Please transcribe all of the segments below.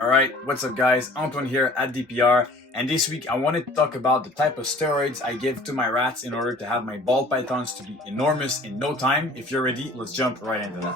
Alright, what's up guys? Antoine here at DPR, and this week I wanted to talk about the type of steroids I give to my rats in order to have my ball pythons to be enormous in no time. If you're ready, let's jump right into that.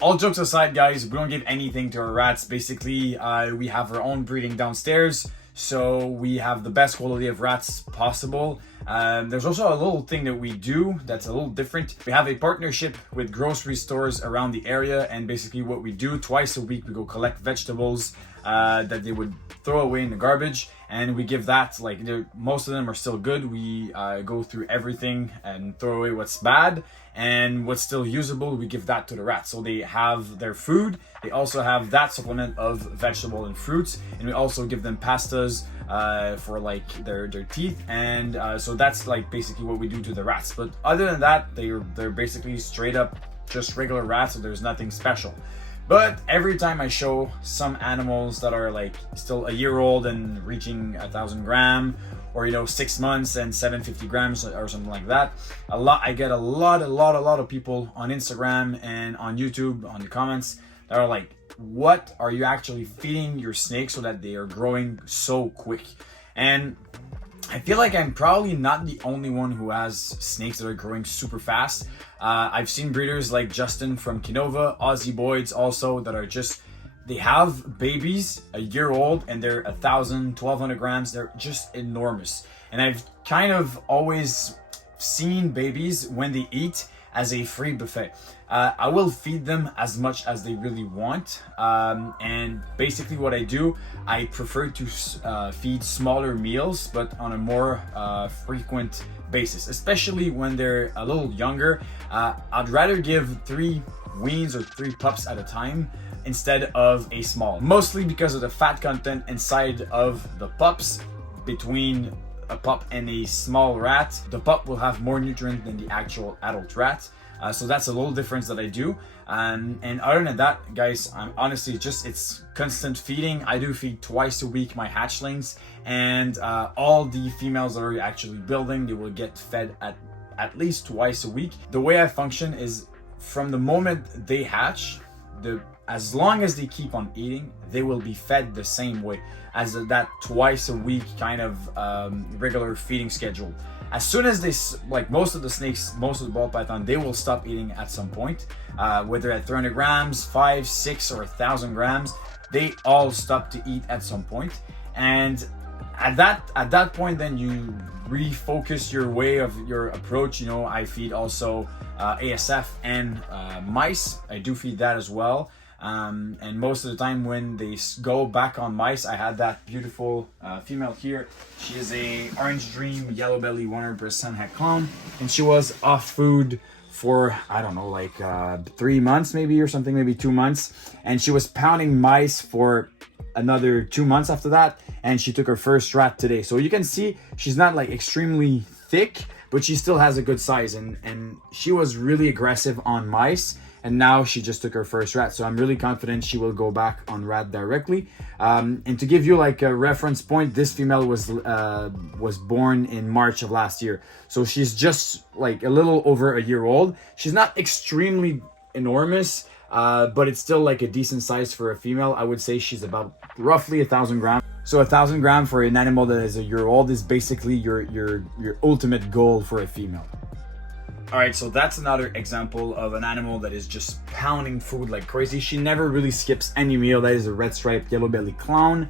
All jokes aside guys, we don't give anything to our rats. Basically, we have our own breeding downstairs, so we have the best quality of rats possible. There's also a little thing that we do that's a little different. We have a partnership with grocery stores around the area, and basically what we do twice a week, we go collect vegetables that they would throw away in the garbage, and we give that, like, most of them are still good. We go through everything and throw away what's bad, and what's still usable we give that to the rats, so they have their food. They also have that supplement of vegetable and fruits, and we also give them pastas for like their teeth, and so that's like basically what we do to the rats. But other than that, they're basically straight up just regular rats, so there's nothing special. But every time I show some animals that are like still a year old and reaching 1,000 grams, or 6 months and 750 grams or something like that, I get a lot of people on Instagram and on YouTube on the comments that are like, what are you actually feeding your snakes so that they are growing so quick? And I feel like I'm probably not the only one who has snakes that are growing super fast. I've seen breeders like Justin from Kinova, Aussie Boyds also, that are just, they have babies a year old and they're 1,000, 1,200 grams. They're just enormous. And I've kind of always seen babies when they eat as a free buffet. I will feed them as much as they really want, and basically what I do, I prefer to feed smaller meals but on a more frequent basis, especially when they're a little younger. I'd rather give 3 weans or 3 pups at a time instead of a small, mostly because of the fat content inside of the pups. Between a pup and a small rat, the pup will have more nutrient than the actual adult rat. So that's a little difference that I do. And other than that, guys, I'm honestly it's constant feeding. I do feed twice a week my hatchlings, and all the females that are actually building, they will get fed at least twice a week. The way I function is from the moment they hatch, as long as they keep on eating, they will be fed the same way as that twice a week kind of regular feeding schedule. As soon as they, like most of the snakes, most of the ball python, they will stop eating at some point, whether at 300 grams, 5, 6, or 1,000 grams, they all stop to eat at some point. And at that point, then you refocus your way of your approach. I feed also ASF and mice. I do feed that as well. And most of the time when they go back on mice, I had that beautiful female here. She is a Orange Dream Yellow Belly 100% het clone, and she was off food for, I don't know, like 3 months maybe, or something, maybe 2 months, and she was pounding mice for another 2 months after that, and she took her first rat today. So you can see she's not like extremely thick, but she still has a good size, and she was really aggressive on mice, and now she just took her first rat. So I'm really confident she will go back on rat directly. And to give you like a reference point, this female was born in March of last year, so she's just like a little over a year old. She's not extremely enormous, but it's still like a decent size for a female. I would say she's about roughly 1,000 grams. So 1,000 grams for an animal that is a year old is basically your ultimate goal for a female. All right, so that's another example of an animal that is just pounding food like crazy. She never really skips any meal. That is a red striped yellow belly clown.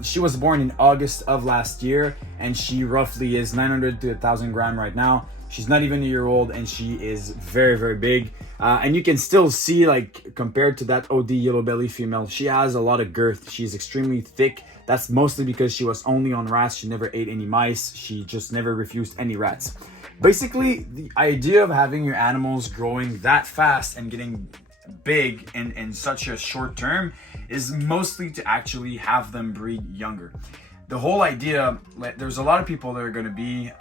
She was born in August of last year, and she roughly is 900 to 1,000 grams right now. She's not even a year old, and she is very, very big. And you can still see, like, compared to that OD yellow belly female, she has a lot of girth. She's extremely thick. That's mostly because she was only on rats. She never ate any mice. She just never refused any rats. Basically, the idea of having your animals growing that fast and getting big in such a short term is mostly to actually have them breed younger. The whole idea, like, there's a lot of people that are going to be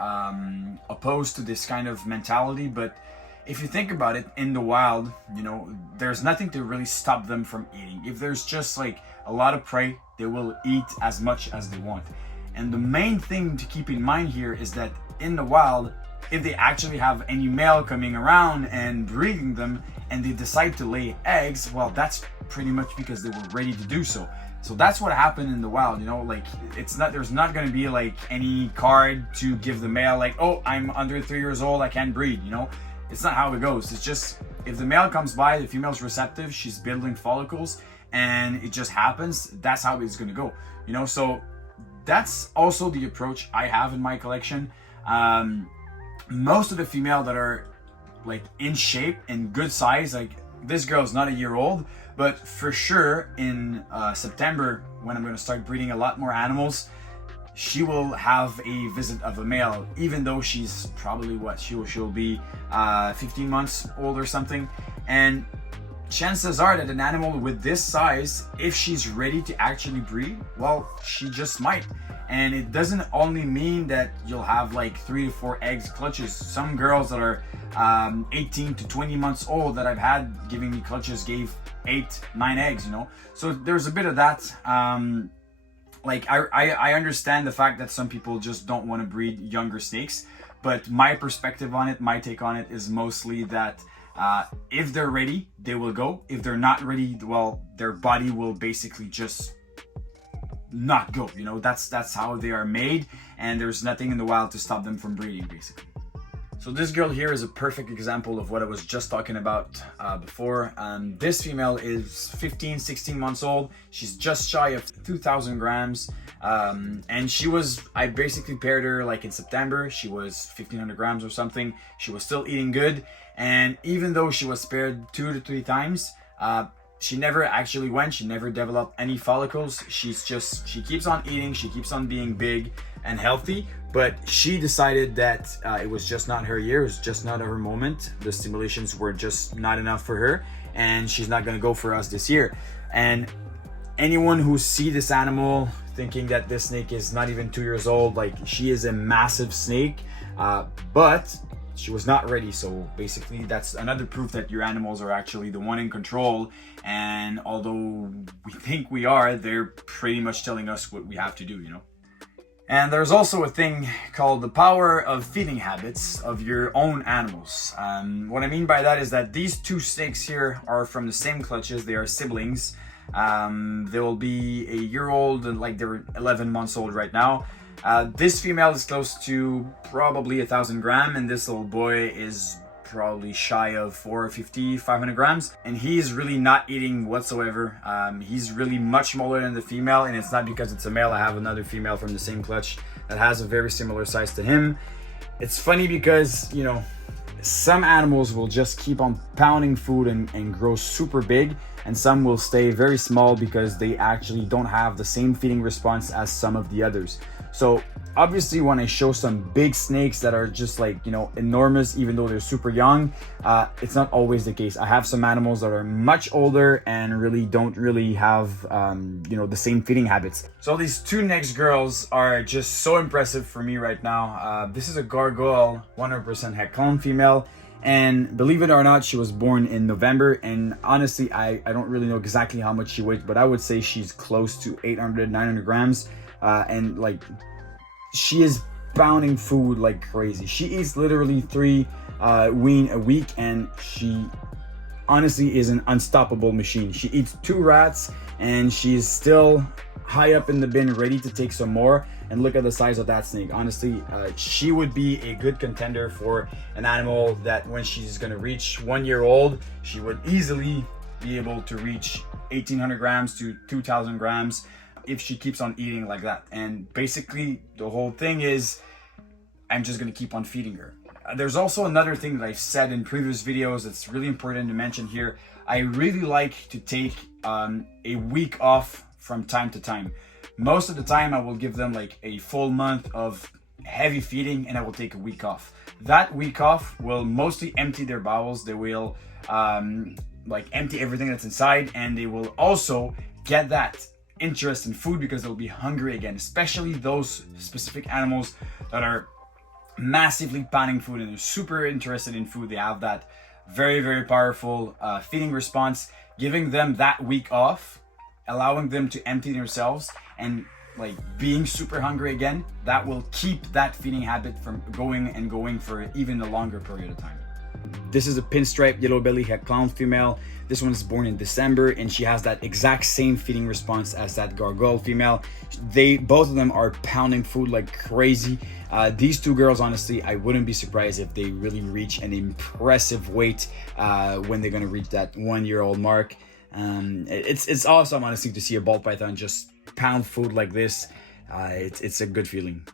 opposed to this kind of mentality, but if you think about it, in the wild, there's nothing to really stop them from eating. If there's just like a lot of prey, they will eat as much as they want. And the main thing to keep in mind here is that in the wild, if they actually have any male coming around and breeding them, and they decide to lay eggs, well, that's pretty much because they were ready to do so. So that's what happened in the wild, you know, like there's not going to be like any card to give the male like, oh, I'm under 3 years old, I can't breed, you know. It's not how it goes. It's just, if the male comes by, the female's receptive, she's building follicles, and it just happens, that's how it's going to go, you know. So that's also the approach I have in my collection. Most of the female that are like in shape and good size, like this girl's not a year old, but for sure in September, when I'm going to start breeding a lot more animals, she will have a visit of a male, even though she's probably she'll be 15 months old or something. And chances are that an animal with this size, if she's ready to actually breed, well, she just might. And it doesn't only mean that you'll have like 3 to 4 eggs clutches. Some girls that are 18 to 20 months old that I've had giving me clutches gave 8, 9 eggs, you know. So there's a bit of that. Like I understand the fact that some people just don't want to breed younger snakes, but my perspective on it, my take on it is mostly that if they're ready, they will go. If they're not ready, well, their body will basically just not go, you know. That's how they are made, and there's nothing in the wild to stop them from breeding, basically. So this girl here is a perfect example of what I was just talking about before. This female is 15, 16 months old. She's just shy of 2,000 grams. And I basically paired her like in September. She was 1,500 grams or something. She was still eating good. And even though she was paired 2 to 3 times, she never actually went. She never developed any follicles. She keeps on eating. She keeps on being big and healthy, but she decided that it was just not her year. It was just not her moment. The stimulations were just not enough for her, and she's not going to go for us this year. And anyone who see this animal thinking that this snake is not even 2 years old, like, she is a massive snake, but she was not ready. So basically that's another proof that your animals are actually the one in control, and although we think we are, they're pretty much telling us what we have to do, you know. And there's also a thing called the power of feeding habits of your own animals. What I mean by that is that these 2 snakes here are from the same clutches. They are siblings. They will be a year old, and like they're 11 months old right now. This female is close to probably 1,000 grams, and this little boy is probably shy of 450, 500 grams, and he's really not eating whatsoever. He's really much smaller than the female, and it's not because it's a male. I have another female from the same clutch that has a very similar size to him. It's funny because, you know, some animals will just keep on pounding food and grow super big, and some will stay very small because they actually don't have the same feeding response as some of the others. So obviously when I show some big snakes that are just like, you know, enormous, even though they're super young, it's not always the case. I have some animals that are much older and really don't have, you know, the same feeding habits. So these 2 next girls are just so impressive for me right now. This is a Gargoyle 100% Hecklon female. And believe it or not, she was born in November, and honestly, I don't really know exactly how much she weighs, but I would say she's close to 800, 900 grams. And like, she is pounding food like crazy. She eats literally 3 wean a week, and she honestly is an unstoppable machine. She eats 2 rats, and she's still high up in the bin, ready to take some more. And look at the size of that snake. Honestly, she would be a good contender for an animal that when she's gonna reach 1 year old, she would easily be able to reach 1,800 grams to 2,000 grams if she keeps on eating like that. And basically the whole thing is, I'm just gonna keep on feeding her. There's also another thing that I've said in previous videos that's really important to mention here. I really like to take a week off from time to time. Most of the time I will give them like a full month of heavy feeding, and I will take a week off. That week off will mostly empty their bowels. They will like empty everything that's inside, and they will also get that interest in food because they'll be hungry again, especially those specific animals that are massively pounding food and they're super interested in food. They have that very, very powerful feeding response. Giving them that week off, allowing them to empty themselves and like being super hungry again, that will keep that feeding habit from going and going for even a longer period of time. This is a pinstripe yellow belly het clown female. This one is born in December, and she has that exact same feeding response as that gargoyle female. Both of them are pounding food like crazy. These two girls, honestly, I wouldn't be surprised if they really reach an impressive weight when they're gonna reach that 1-year-old mark. It's awesome, honestly, to see a ball python just pound food like this. It's a good feeling.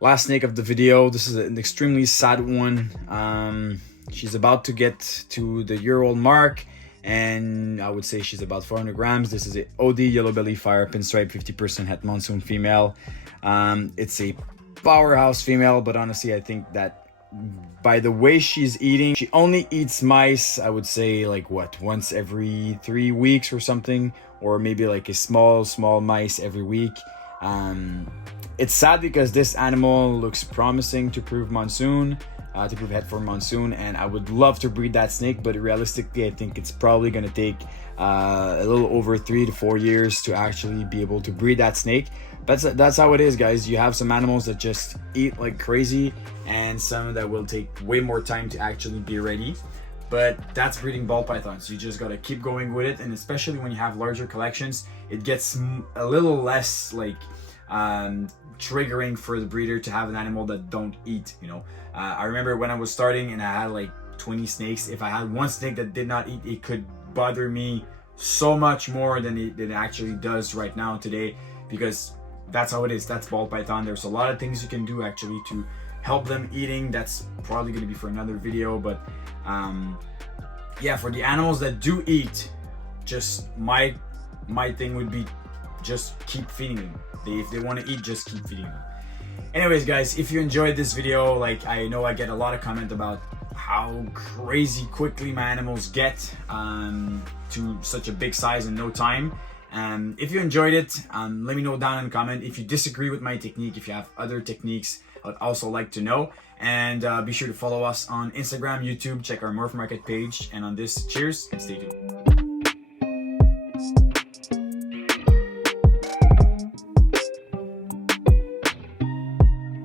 Last snake of the video. This is an extremely sad one. She's about to get to the year-old mark, and I would say she's about 400 grams. This is a OD yellow belly fire pinstripe 50% het monsoon female. It's a powerhouse female, but honestly, I think that by the way she's eating, she only eats mice, I would say, like what, once every 3 weeks or something, or maybe like a small mice every week. It's sad because this animal looks promising to prove monsoon, to prove het for monsoon, and I would love to breed that snake, but realistically I think it's probably gonna take a little over 3 to 4 years to actually be able to breed that snake. That's how it is, guys. You have some animals that just eat like crazy, and some that will take way more time to actually be ready. But that's breeding ball pythons. You just gotta keep going with it, and especially when you have larger collections, it gets a little less like triggering for the breeder to have an animal that don't eat, you know. I remember when I was starting and I had like 20 snakes. If I had one snake that did not eat, it could bother me so much more than it actually does right now today, because that's how it is. That's ball python. There's a lot of things you can do actually to help them eating. That's probably going to be for another video, but yeah, for the animals that do eat, just my thing would be just keep feeding them. If they want to eat, just keep feeding them. Anyways, guys, if you enjoyed this video, like, I know I get a lot of comment about how crazy quickly my animals get to such a big size in no time. If you enjoyed it, let me know down in the comment. If you disagree with my technique, if you have other techniques, I'd also like to know. And be sure to follow us on Instagram, YouTube, check our Morph Market page. And on this, cheers and stay tuned.